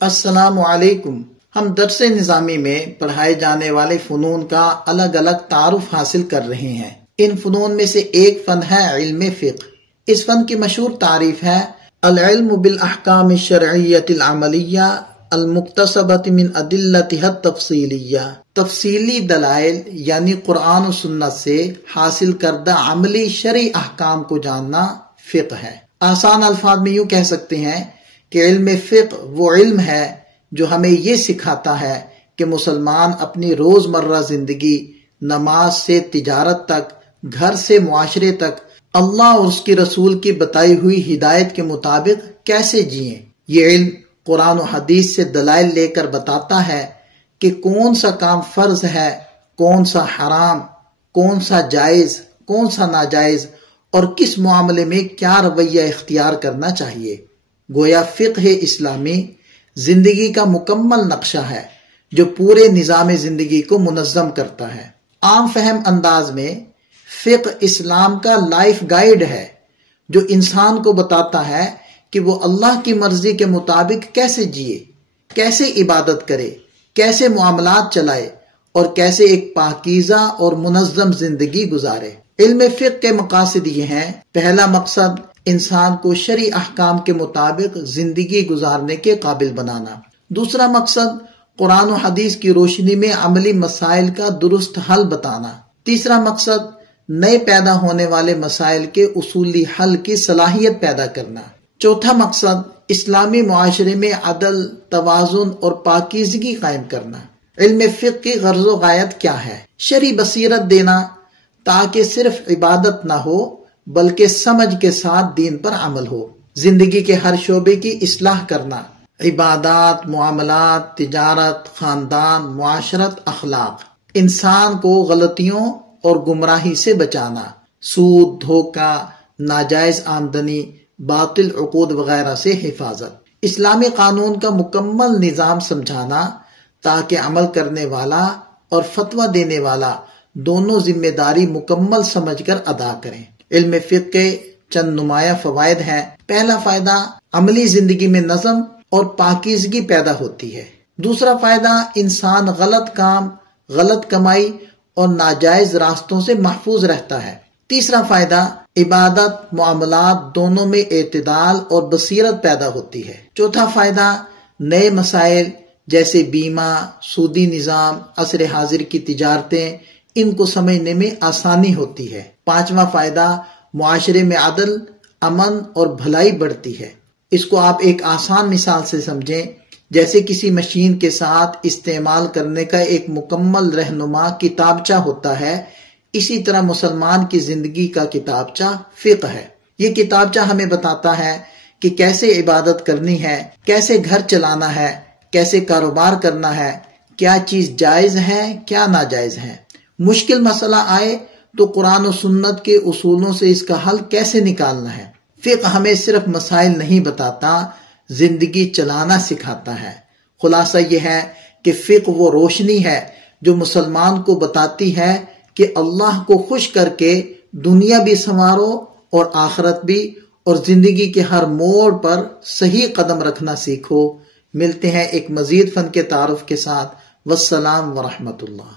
السلام علیکم۔ ہم درس نظامی میں پڑھائے جانے والے فنون کا الگ الگ تعارف حاصل کر رہے ہیں۔ ان فنون میں سے ایک فن ہے علم فقہ۔ اس فن کی مشہور تعریف ہے العلم بالاحکام الشرعیۃ العملیہ المکتسبۃ من ادلتها التفصیلیہ۔ تفصیلی دلائل یعنی قرآن و سنت سے حاصل کردہ عملی شرعی احکام کو جاننا فقہ ہے۔ آسان الفاظ میں یوں کہہ سکتے ہیں کہ علم فقہ وہ علم ہے جو ہمیں یہ سکھاتا ہے کہ مسلمان اپنی روزمرہ زندگی، نماز سے تجارت تک، گھر سے معاشرے تک، اللہ اور اس کے رسول کی بتائی ہوئی ہدایت کے مطابق کیسے جئیں۔ یہ علم قرآن و حدیث سے دلائل لے کر بتاتا ہے کہ کون سا کام فرض ہے، کون سا حرام، کون سا جائز، کون سا ناجائز، اور کس معاملے میں کیا رویہ اختیار کرنا چاہیے۔ گویا فقہ اسلامی زندگی کا مکمل نقشہ ہے جو پورے نظام زندگی کو منظم کرتا ہے۔ عام فہم انداز میں فقہ اسلام کا لائف گائیڈ ہے جو انسان کو بتاتا ہے کہ وہ اللہ کی مرضی کے مطابق کیسے جیے، کیسے عبادت کرے، کیسے معاملات چلائے اور کیسے ایک پاکیزہ اور منظم زندگی گزارے۔ علم فقہ کے مقاصد یہ ہیں: پہلا مقصد انسان کو شرعی احکام کے مطابق زندگی گزارنے کے قابل بنانا۔ دوسرا مقصد قرآن و حدیث کی روشنی میں عملی مسائل کا درست حل بتانا۔ تیسرا مقصد نئے پیدا ہونے والے مسائل کے اصولی حل کی صلاحیت پیدا کرنا۔ چوتھا مقصد اسلامی معاشرے میں عدل، توازن اور پاکیزگی قائم کرنا۔ علم فقہ کی غرض و غایت کیا ہے؟ شرعی بصیرت دینا تاکہ صرف عبادت نہ ہو بلکہ سمجھ کے ساتھ دین پر عمل ہو۔ زندگی کے ہر شعبے کی اصلاح کرنا، عبادات، معاملات، تجارت، خاندان، معاشرت، اخلاق۔ انسان کو غلطیوں اور گمراہی سے بچانا، سود، دھوکہ، ناجائز آمدنی، باطل عقود وغیرہ سے حفاظت۔ اسلامی قانون کا مکمل نظام سمجھانا تاکہ عمل کرنے والا اور فتویٰ دینے والا دونوں ذمہ داری مکمل سمجھ کر ادا کریں۔ علم فقہ کے چند نمایاں فوائد ہیں۔ پہلا فائدہ عملی زندگی میں نظم اور پاکیزگی پیدا ہوتی ہے۔ دوسرا فائدہ انسان غلط کام، غلط کمائی اور ناجائز راستوں سے محفوظ رہتا ہے۔ تیسرا فائدہ عبادت، معاملات دونوں میں اعتدال اور بصیرت پیدا ہوتی ہے۔ چوتھا فائدہ نئے مسائل جیسے بیمہ، سودی نظام، عصر حاضر کی تجارتیں، ان کو سمجھنے میں آسانی ہوتی ہے۔ پانچواں فائدہ معاشرے میں عدل، امن اور بھلائی بڑھتی ہے۔ اس کو آپ ایک آسان مثال سے سمجھیں، جیسے کسی مشین کے ساتھ استعمال کرنے کا ایک مکمل رہنما کتابچہ ہوتا ہے، اسی طرح مسلمان کی زندگی کا کتابچہ فقہ ہے۔ یہ کتابچہ ہمیں بتاتا ہے کہ کیسے عبادت کرنی ہے، کیسے گھر چلانا ہے، کیسے کاروبار کرنا ہے، کیا چیز جائز ہے، کیا ناجائز ہے۔ مشکل مسئلہ آئے تو قرآن و سنت کے اصولوں سے اس کا حل کیسے نکالنا ہے۔ فقہ ہمیں صرف مسائل نہیں بتاتا، زندگی چلانا سکھاتا ہے۔ خلاصہ یہ ہے کہ فقہ وہ روشنی ہے جو مسلمان کو بتاتی ہے کہ اللہ کو خوش کر کے دنیا بھی سنوارو اور آخرت بھی، اور زندگی کے ہر موڑ پر صحیح قدم رکھنا سیکھو۔ ملتے ہیں ایک مزید فن کے تعارف کے ساتھ۔ والسلام ورحمۃ اللہ۔